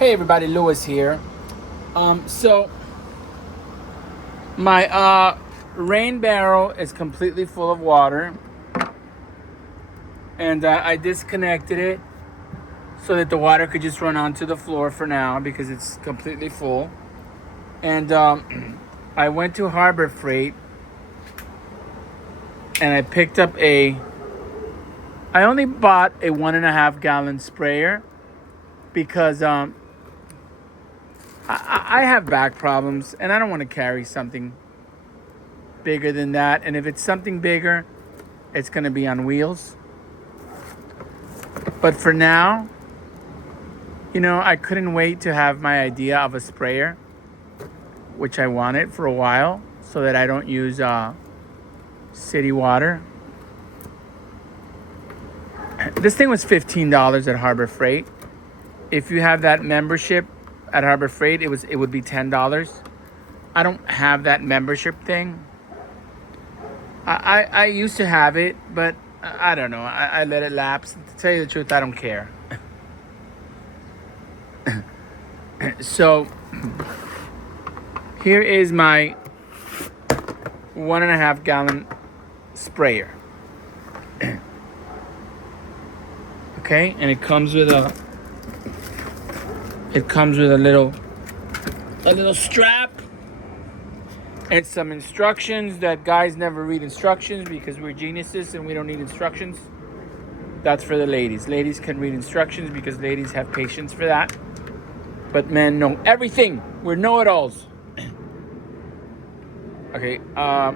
Hey everybody, Lewis here. So my rain barrel is completely full of water, and I disconnected it so that the water could just run onto the floor for now because it's completely full. And I went to Harbor Freight and I picked up I only bought a 1.5 gallon sprayer because I have back problems and I don't want to carry something bigger than that. And if it's something bigger, it's going to be on wheels. But for now, I couldn't wait to have my idea of a sprayer, which I wanted for a while so that I don't use city water. This thing was $15 at Harbor Freight. If you have that membership at Harbor Freight, it would be $10. I don't have that membership thing. I used to have it, but I don't know. I let it lapse. To tell you the truth, I don't care. So here is my 1.5 gallon sprayer. Okay, and it comes with a little strap and some instructions that guys never read instructions because we're geniuses and we don't need instructions. That's for the ladies. Ladies can read instructions because ladies have patience for that. But men know everything. We're know-it-alls. Okay, I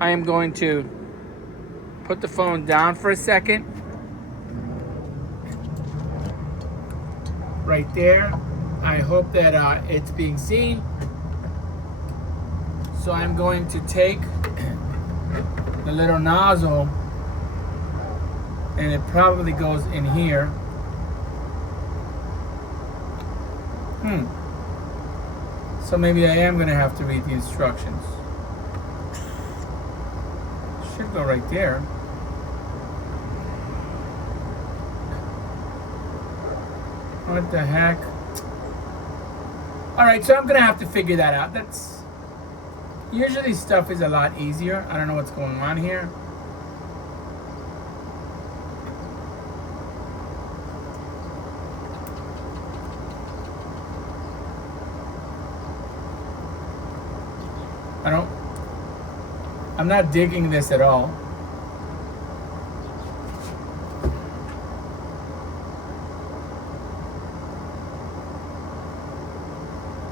am going to put the phone down for a second. Right there. I hope that it's being seen. So I'm going to take the little nozzle, and it probably goes in here. So maybe I am going to have to read the instructions. Should go right there. What the heck? Alright, so I'm going to have to figure that out. Usually stuff is a lot easier. I don't know what's going on here. I'm not digging this at all.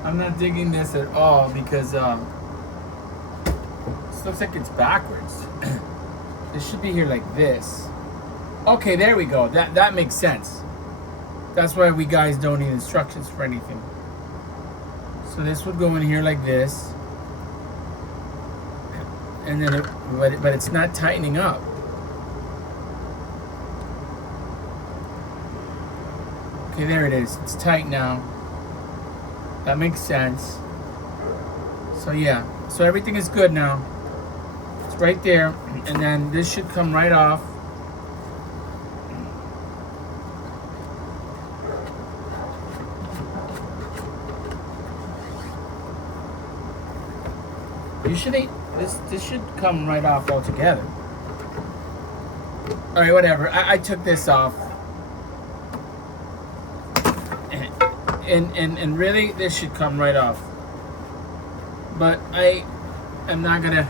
I'm not digging this at all because this looks like it's backwards. This should be here like this. Okay, there we go. That makes sense. That's why we guys don't need instructions for anything. So this would go in here like this. And then but it's not tightening up. Okay, there it is. It's tight now. That makes sense. So yeah, so everything is good now. It's right there, and then this should come right off. Usually, this should come right off altogether. All right, whatever. I took this off. And really, this should come right off. But I am not gonna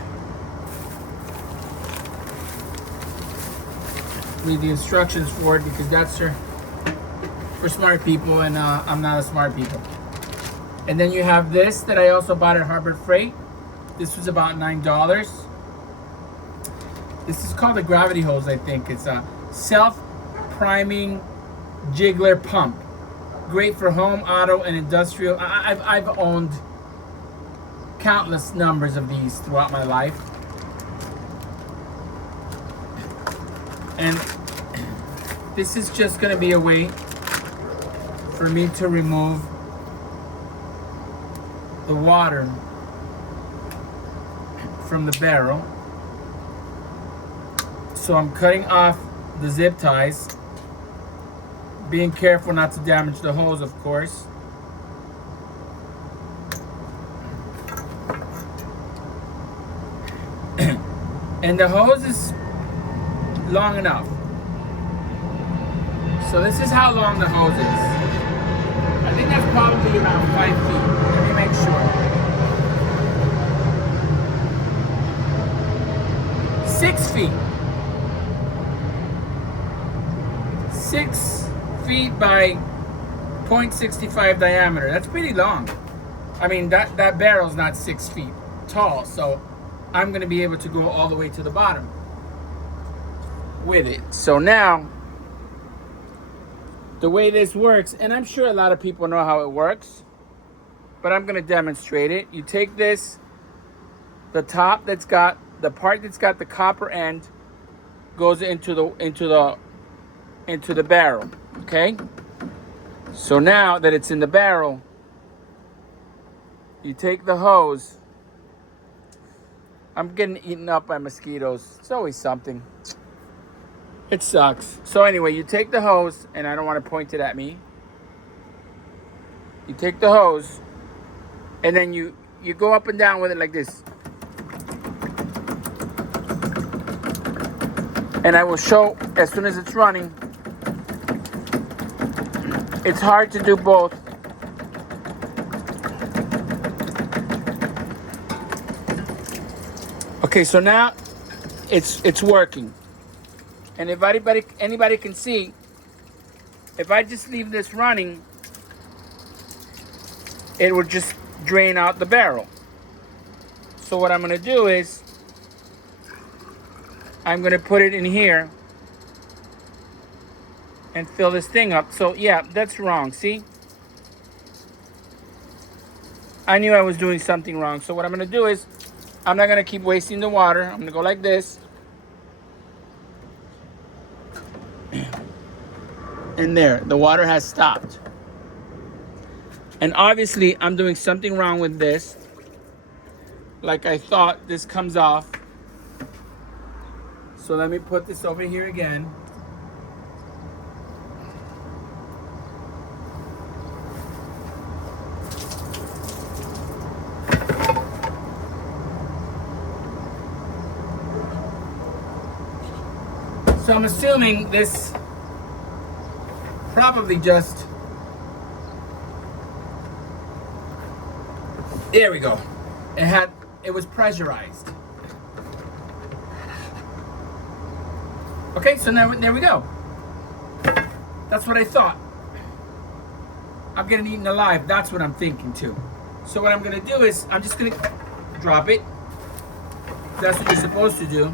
read the instructions for it because that's for smart people, and I'm not a smart people. And then you have this that I also bought at Harbor Freight. This was about $9. This is called a gravity hose, I think. It's a self-priming jiggler pump. Great for home, auto, and industrial. I've owned countless numbers of these throughout my life. And this is just going to be a way for me to remove the water from the barrel. So I'm cutting off the zip ties Being careful not to damage the hose, of course. And the hose is long enough. So this is how long the hose is. I think that's probably around 5 feet. Let me make sure. 6 feet. 6 feet by 0.65 diameter. That's pretty long. I mean, that barrel's not 6 feet tall, so I'm gonna be able to go all the way to the bottom with it. So now, the way this works, and I'm sure a lot of people know how it works, but I'm gonna demonstrate it. You take this, the top that's got, the part that's got the copper end goes into the barrel, okay? So now that it's in the barrel, you take the hose. I'm getting eaten up by mosquitoes. It's always something. It sucks. So anyway, you take the hose, and I don't want to point it at me. You take the hose, and then you go up and down with it like this. And I will show as soon as it's running. It's hard to do both. Okay, so now it's working. And if anybody can see, if I just leave this running, it will just drain out the barrel. So what I'm gonna do is, I'm gonna put it in here and fill this thing up. So yeah, that's wrong, see? I knew I was doing something wrong. So what I'm gonna do is, I'm not gonna keep wasting the water. I'm gonna go like this. And there, the water has stopped. And obviously, I'm doing something wrong with this. Like I thought, this comes off. So let me put this over here again. So I'm assuming this probably just, there we go. It was pressurized. Okay, so now there we go. That's what I thought. I'm getting eaten alive. That's what I'm thinking too. So what I'm gonna do is, I'm just gonna drop it. That's what you're supposed to do.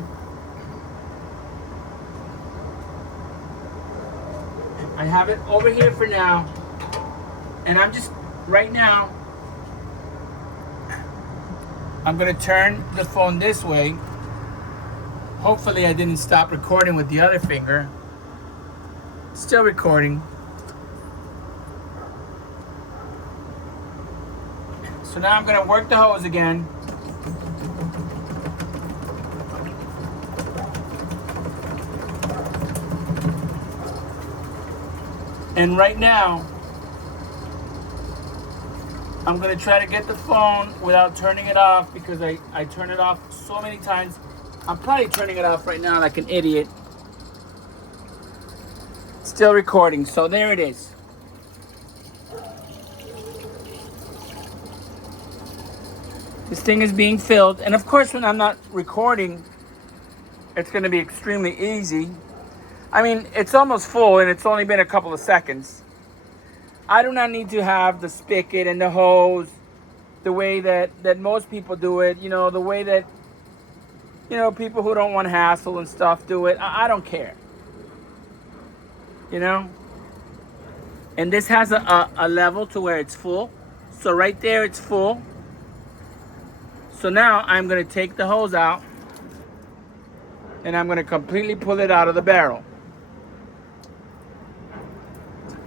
I have it over here for now. And I'm just, right now, I'm gonna turn the phone this way. Hopefully I didn't stop recording with the other finger. Still recording. So now I'm gonna work the hose again. And right now, I'm gonna try to get the phone without turning it off, because I turn it off so many times. I'm probably turning it off right now like an idiot. Still recording, so there it is. This thing is being filled, and of course when I'm not recording, it's gonna be extremely easy. I mean, it's almost full and it's only been a couple of seconds. I do not need to have the spigot and the hose the way that most people do it. You know, the way that, you know, people who don't want hassle and stuff do it. I don't care. You know? And this has a level to where it's full. So right there, it's full. So now I'm gonna take the hose out and I'm gonna completely pull it out of the barrel.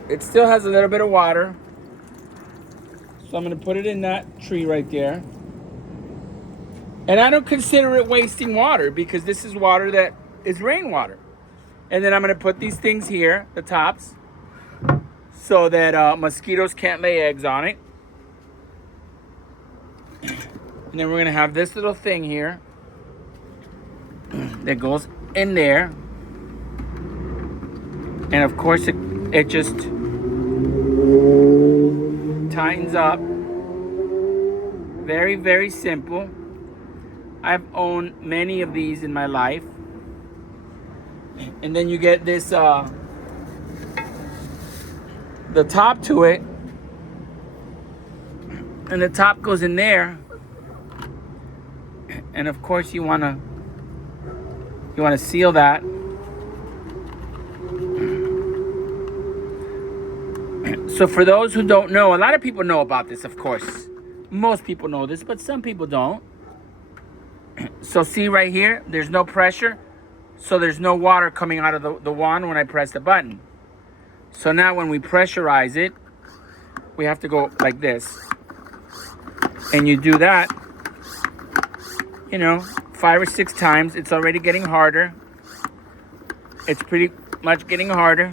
It still has a little bit of water. So I'm gonna put it in that tree right there. And I don't consider it wasting water, because this is water that is rainwater. And then I'm gonna put these things here, the tops. so that mosquitoes can't lay eggs on it. And then we're going to have this little thing here that goes in there. And of course, it just tightens up. Very, very simple. I've owned many of these in my life. And then you get this, the top to it. And the top goes in there. And of course, you want to seal that. So for those who don't know, a lot of people know about this, of course. Most people know this, but some people don't. So see right here, there's no pressure. So there's no water coming out of the wand when I press the button. So now when we pressurize it, we have to go like this. And you do that, 5 or 6 times. It's already getting harder. It's pretty much getting harder.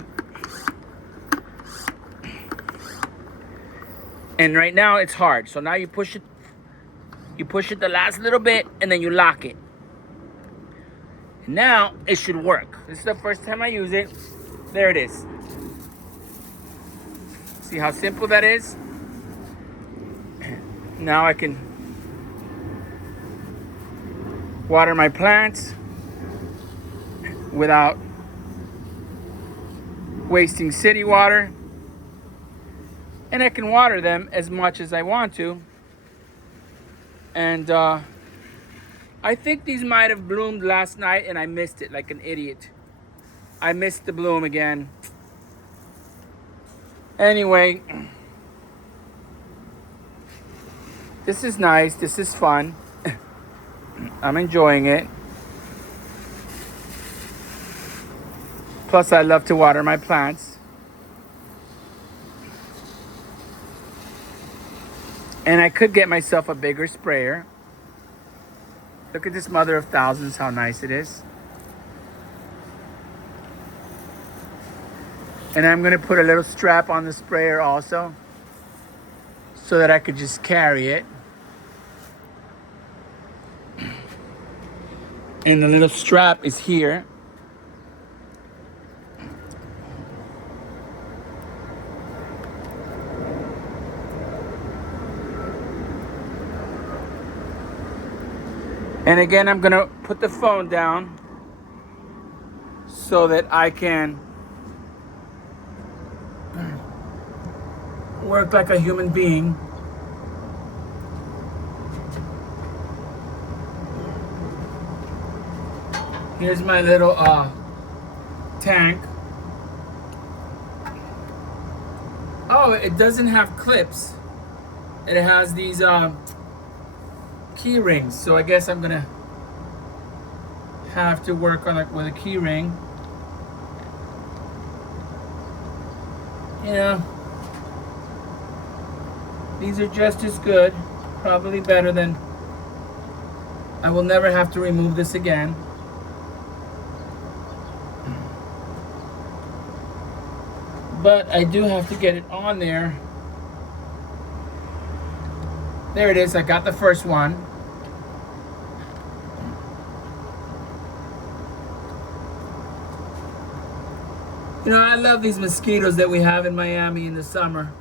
And right now it's hard. So now you push it the last little bit, and then you lock it. And now it should work. This is the first time I use it. There it is. See how simple that is? Now I can water my plants without wasting city water. And I can water them as much as I want to. And I think these might have bloomed last night and I missed it like an idiot. I missed the bloom again. Anyway, this is nice. This is fun. I'm enjoying it. Plus, I love to water my plants. And I could get myself a bigger sprayer. Look at this mother of thousands, how nice it is. And I'm going to put a little strap on the sprayer also, so that I could just carry it. And the little strap is here. And again, I'm going to put the phone down so that I can work like a human being. Here's my little tank. Oh, it doesn't have clips. It has these key rings, so I guess I'm gonna have to work on it with a key ring. These are just as good, probably better than. I will never have to remove this again. But I do have to get it on there. There it is. I got the first one. I love these mosquitoes that we have in Miami in the summer.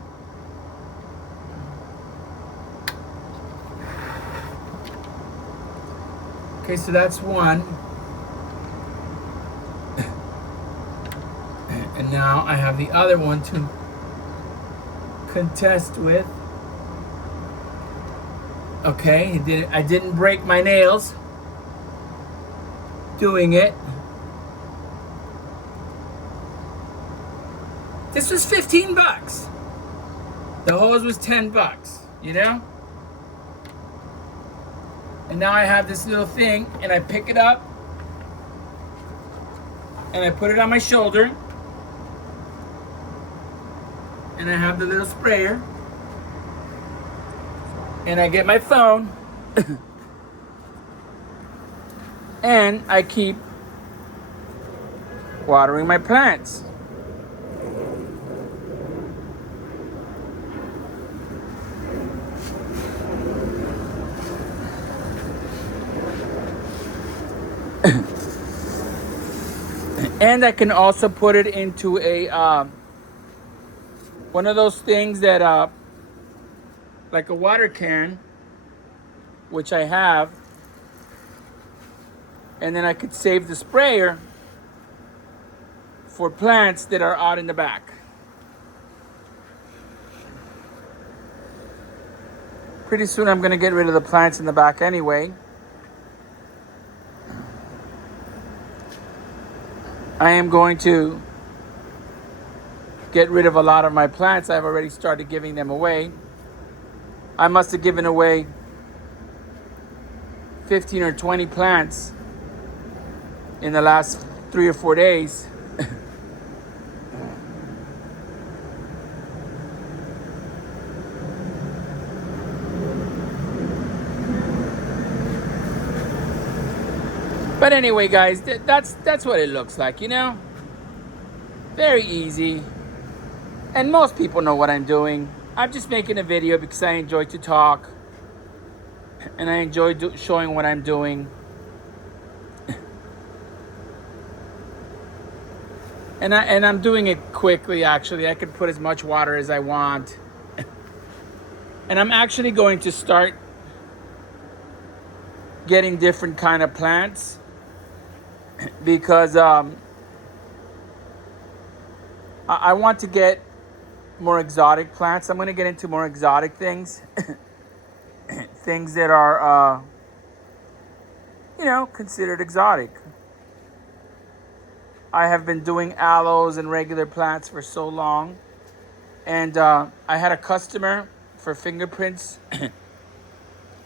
Okay, so that's one. And now I have the other one to contest with. Okay, I didn't break my nails doing it. This was $15. The hose was $10, And now I have this little thing, and I pick it up, and I put it on my shoulder, and I have the little sprayer, and I get my phone, and I keep watering my plants. And I can also put it into a one of those things that like a water can, which I have, and then I could save the sprayer for plants that are out in the back. Pretty soon I'm going to get rid of the plants in the back anyway. I am going to get rid of a lot of my plants. I've already started giving them away. I must have given away 15 or 20 plants in the last 3 or 4 days. But anyway, guys, that's what it looks like, you know? Very easy. And most people know what I'm doing. I'm just making a video because I enjoy to talk. And I enjoy showing what I'm doing. And I'm doing it quickly, actually. I can put as much water as I want. And I'm actually going to start getting different kind of plants. Because I want to get more exotic plants. I'm going to get into more exotic things. Things that are, considered exotic. I have been doing aloes and regular plants for so long. And I had a customer for fingerprints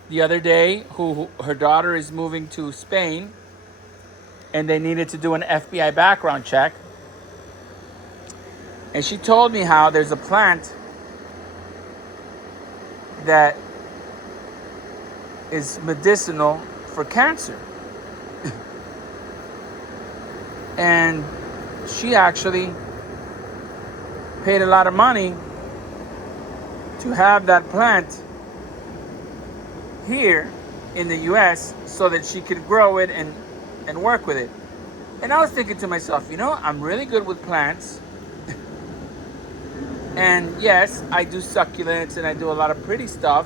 the other day who her daughter is moving to Spain. And they needed to do an FBI background check. And she told me how there's a plant that is medicinal for cancer. And she actually paid a lot of money to have that plant here in the US so that she could grow it and work with it. And I was thinking to myself, I'm really good with plants. And yes, I do succulents and I do a lot of pretty stuff.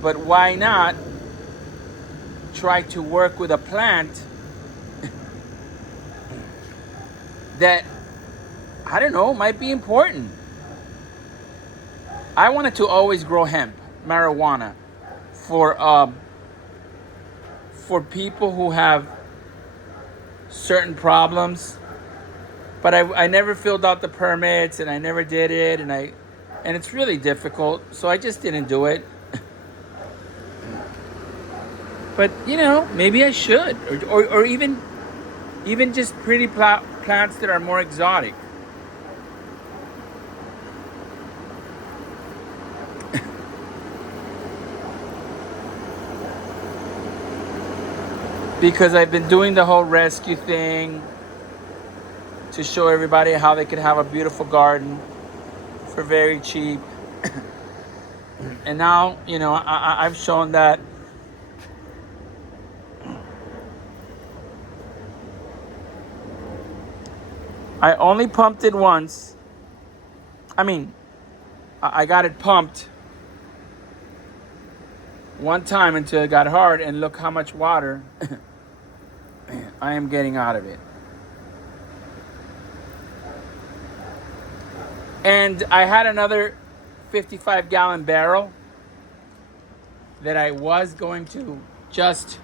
But why not try to work with a plant that, I don't know, might be important? I wanted to always grow hemp, marijuana, for people who have certain problems, but I never filled out the permits and I never did it, and it's really difficult, so I just didn't do it. But maybe I should, or even just pretty plants that are more exotic. Because I've been doing the whole rescue thing to show everybody how they could have a beautiful garden for very cheap. And now, I've shown that I only pumped it once. I got it pumped one time until it got hard, and look how much water I am getting out of it. And I had another 55-gallon barrel that I was going to just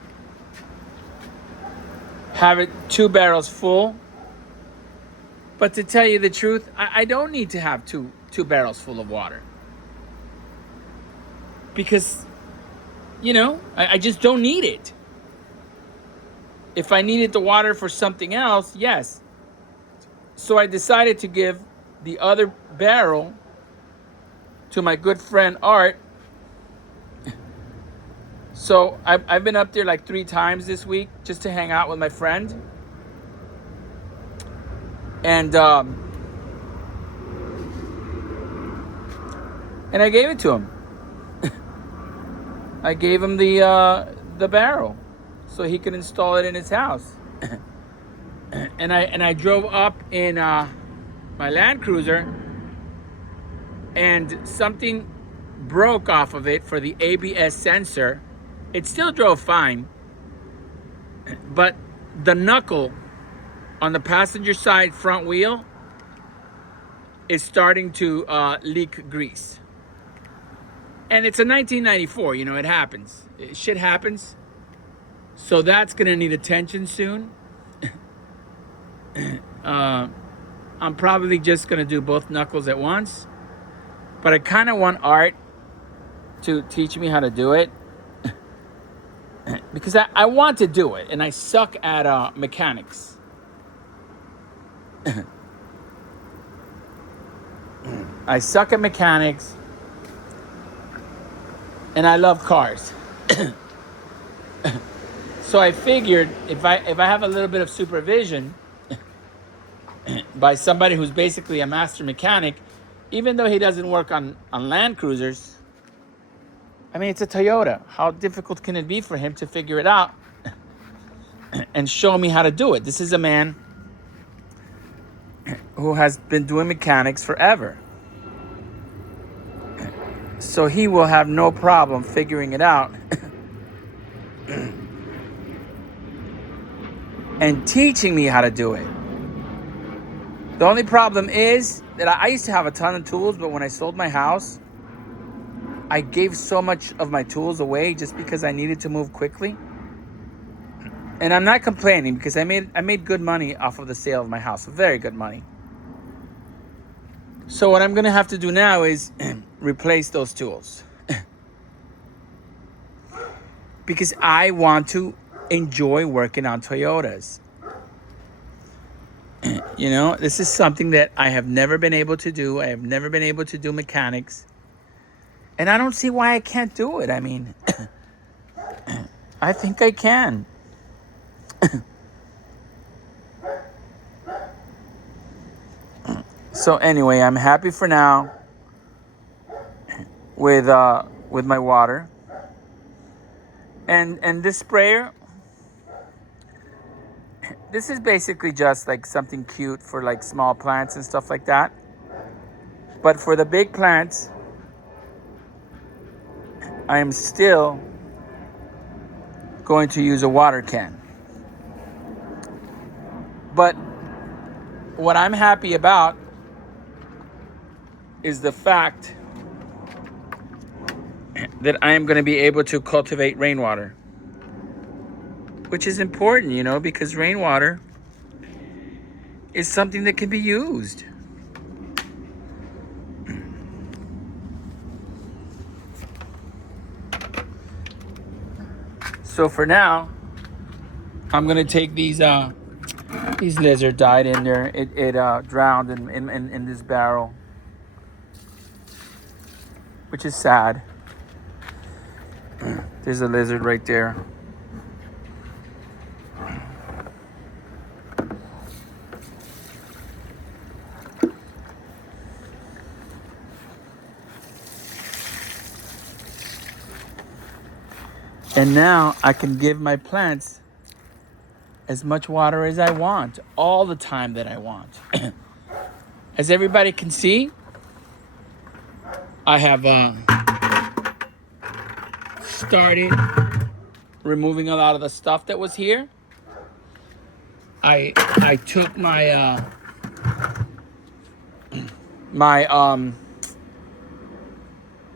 have it 2 barrels full. But to tell you the truth, I don't need to have two barrels full of water. Because, I just don't need it. If I needed the water for something else, yes. So I decided to give the other barrel to my good friend Art. So I've been up there like 3 times this week just to hang out with my friend. And I gave it to him. I gave him the barrel so he could install it in his house. and I drove up in my Land Cruiser, and something broke off of it for the ABS sensor. It still drove fine, but the knuckle on the passenger side front wheel is starting to leak grease. And it's a 1994, you know, it happens. Shit happens. So that's gonna need attention soon. I'm probably just gonna do both knuckles at once. But I kind of want Art to teach me how to do it. Because I want to do it, and I suck at mechanics. I suck at mechanics, and I love cars. So I figured if I have a little bit of supervision by somebody who's basically a master mechanic, even though he doesn't work on Land Cruisers, I mean, it's a Toyota. How difficult can it be for him to figure it out and show me how to do it? This is a man who has been doing mechanics forever. So he will have no problem figuring it out and teaching me how to do it. The only problem is that I used to have a ton of tools, but when I sold my house, I gave so much of my tools away just because I needed to move quickly. And I'm not complaining because I made good money off of the sale of my house, very good money. So what I'm gonna have to do now is replace those tools. Because I want to enjoy working on Toyotas. You know, this is something that I have never been able to do. I have never been able to do mechanics. And I don't see why I can't do it. I mean, I think I can. So anyway, I'm happy for now with my water. And this sprayer, this is basically just like something cute for like small plants and stuff like that. But for the big plants, I am still going to use a water can. But what I'm happy about is the fact that I am going to be able to cultivate rainwater, which is important, you know, because rainwater is something that can be used. So for now, I'm gonna take these lizards died in there. It drowned in this barrel, which is sad. There's a lizard right there. And now I can give my plants as much water as I want, all the time that I want. As everybody can see, I have started removing a lot of the stuff that was here. I took my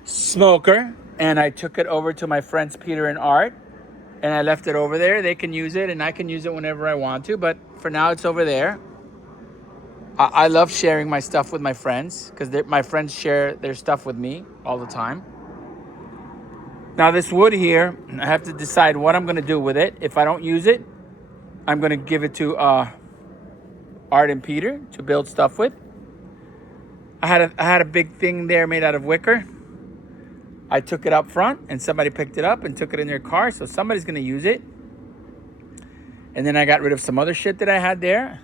smoker, and I took it over to my friends Peter and Art, and I left it over there. They can use it, and I can use it whenever I want to, but for now it's over there. I love sharing my stuff with my friends because my friends share their stuff with me all the time. Now this wood here, I have to decide what I'm going to do with it. If I don't use it, I'm going to give it to Art and Peter to build stuff with. I had a big thing there made out of wicker. I took it up front, and somebody picked it up and took it in their car, so somebody's going to use it. And then I got rid of some other shit that I had there.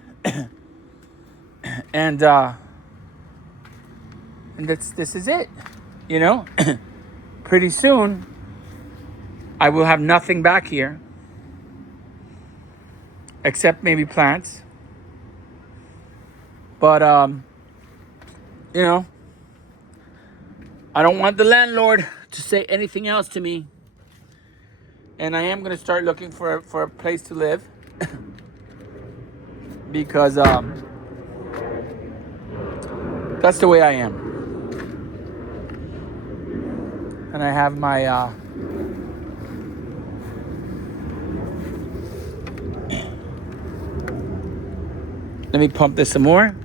And this is it, you know? Pretty soon, I will have nothing back here except maybe plants. But, you know, I don't want the landlord to say anything else to me. And I am going to start looking for a place to live. Because that's the way I am. And I have my let me pump this some more.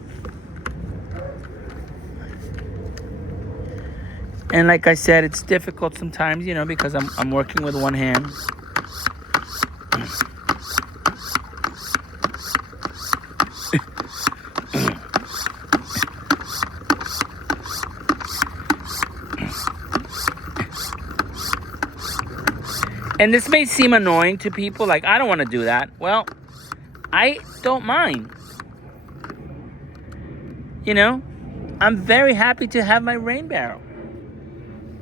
And like I said, it's difficult sometimes, you know, because I'm working with one hand. And this may seem annoying to people, like, I don't want to do that. Well, I don't mind. You know, I'm very happy to have my rain barrel.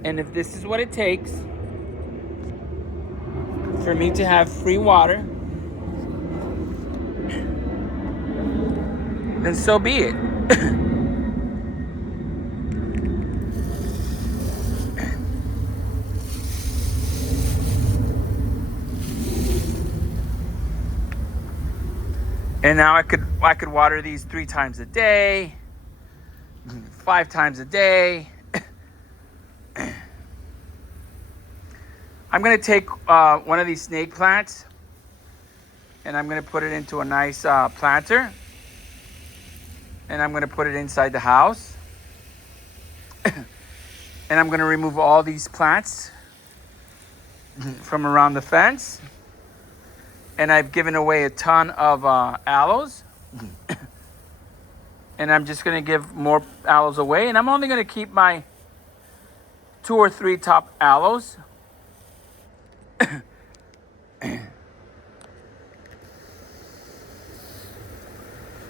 And if this is what it takes for me to have free water, then so be it. And now I could water these 3 times a day, 5 times a day. I'm gonna take one of these snake plants and I'm gonna put it into a nice planter, and I'm gonna put it inside the house. And I'm gonna remove all these plants from around the fence. And I've given away a ton of aloes. And I'm just going to give more aloes away. And I'm only going to keep my 2 or 3 top aloes.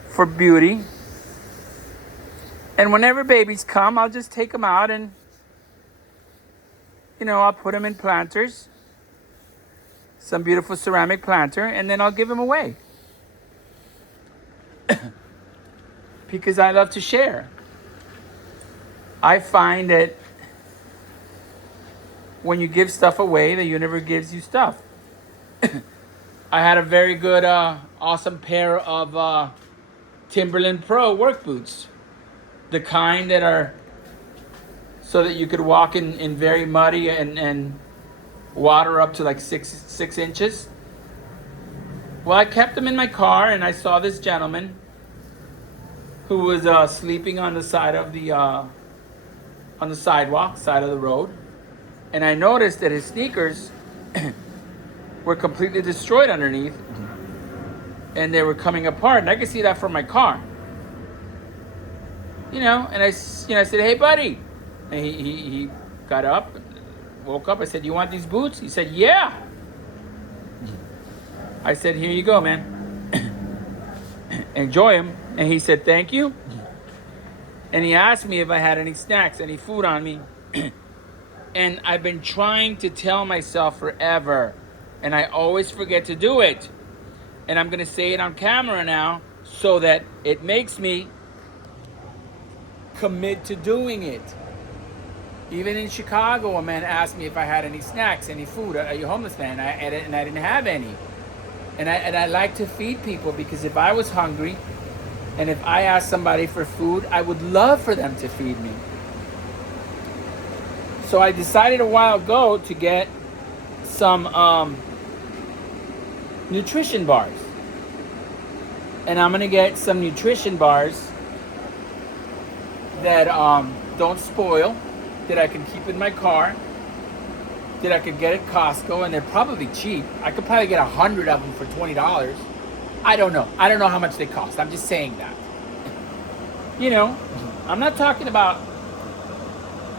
For beauty. And whenever babies come, I'll just take them out and, you know, I'll put them in planters. Some beautiful ceramic planter, and then I'll give them away. Because I love to share. I find that when you give stuff away, the universe gives you stuff. I had a very good, awesome pair of Timberland Pro work boots. The kind that are so that you could walk in very muddy and water up to like 6 inches. Well, I kept them in my car, and I saw this gentleman who was sleeping on the side of the on the sidewalk, side of the road, and I noticed that his sneakers were completely destroyed underneath, and they were coming apart, and I could see that from my car. You know, and I said, "Hey, buddy," and he got up. Woke up, I said, "You want these boots?" He said, "Yeah." I said, "Here you go, man. Enjoy them." And he said, "Thank you." And he asked me if I had any snacks, any food on me. And I've been trying to tell myself forever, and I always forget to do it. And I'm going to say it on camera now so that it makes me commit to doing it. Even in Chicago, a man asked me if I had any snacks, any food. Are you a homeless man? And I didn't have any. And I like to feed people, because if I was hungry and if I asked somebody for food, I would love for them to feed me. So I decided a while ago to get some nutrition bars. And I'm going to get some nutrition bars that don't spoil, that I can keep in my car, that I could get at Costco, and they're probably cheap. I could probably get 100 of them for $20. I don't know. I don't know how much they cost. I'm just saying that. You know, I'm not talking about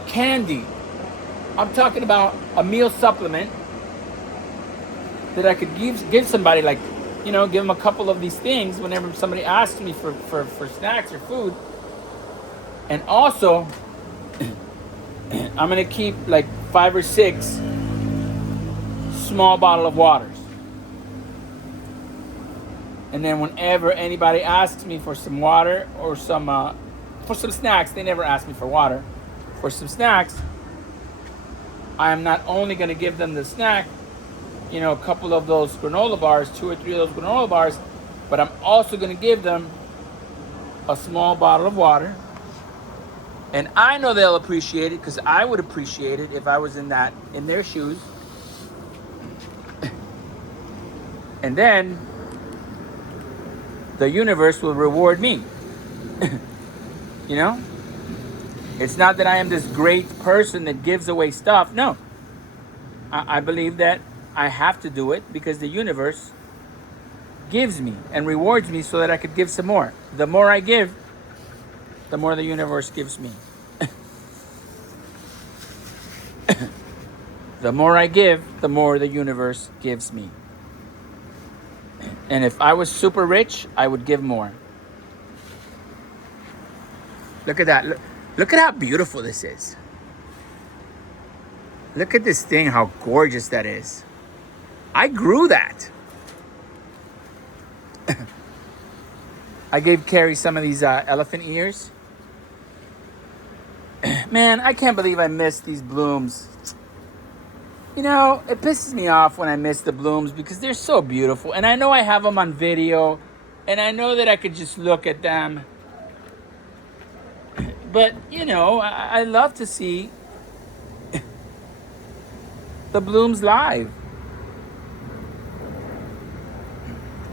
candy. I'm talking about a meal supplement that I could give somebody, like, you know, give them a couple of these things whenever somebody asks me for snacks or food. And also, I'm going to keep like 5 or 6 small bottle of waters. And then whenever anybody asks me for some water or for some snacks, they never ask me for water. For some snacks, I am not only going to give them the snack, a couple of those granola bars, 2 or 3 of those granola bars, but I'm also going to give them a small bottle of water. And I know they'll appreciate it because I would appreciate it if I was in their shoes. And then the universe will reward me. It's not that I am this great person that gives away stuff. No. I believe that I have to do it because the universe gives me and rewards me so that I could give some more. The more I give, the more the universe gives me. The more I give, the more the universe gives me. And if I was super rich, I would give more. Look at that. Look at how beautiful this is. Look at this thing, how gorgeous that is. I grew that. I gave Carrie some of these elephant ears. Man, I can't believe I missed these blooms. It pisses me off when I miss the blooms because they're so beautiful. And I know I have them on video. And I know that I could just look at them. But, I love to see the blooms live.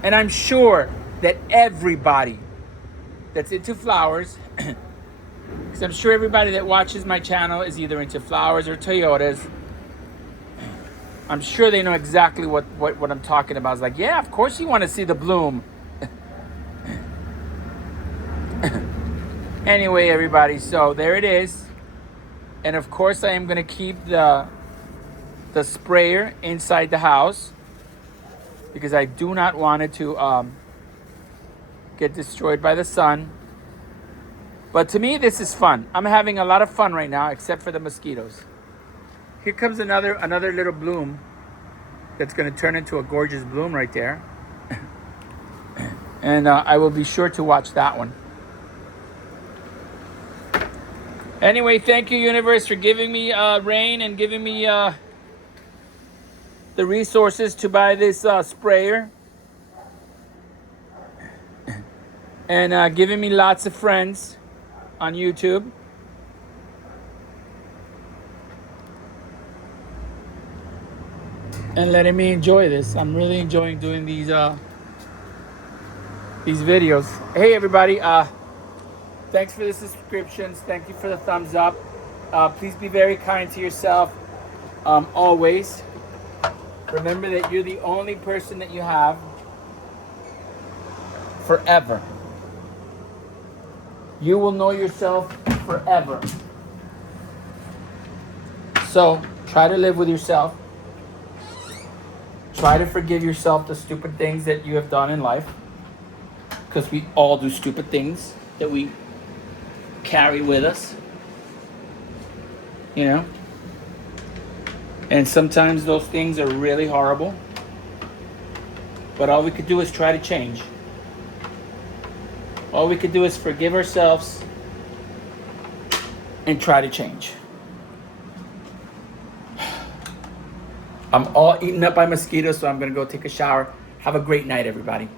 And I'm sure that everybody that's into flowers, because I'm sure everybody that watches my channel is either into flowers or Toyotas. I'm sure they know exactly what I'm talking about. It's like, yeah, of course you want to see the bloom. Anyway, everybody, so there it is. And of course I am going to keep the sprayer inside the house because I do not want it to get destroyed by the sun. But to me, this is fun. I'm having a lot of fun right now, except for the mosquitoes. Here comes another little bloom that's going to turn into a gorgeous bloom right there. And I will be sure to watch that one. Anyway, thank you, universe, for giving me rain and giving me the resources to buy this sprayer. And giving me lots of friends on YouTube. And letting me enjoy this. I'm really enjoying doing these videos. Hey, everybody. Thanks for the subscriptions. Thank you for the thumbs up. Please be very kind to yourself. Always. Remember that you're the only person that you have forever. You will know yourself forever. So, try to live with yourself. Try to forgive yourself the stupid things that you have done in life. Because we all do stupid things that we carry with us. And sometimes those things are really horrible. But all we could do is try to change. All we could do is forgive ourselves and try to change. I'm all eaten up by mosquitoes, so I'm going to go take a shower. Have a great night, everybody.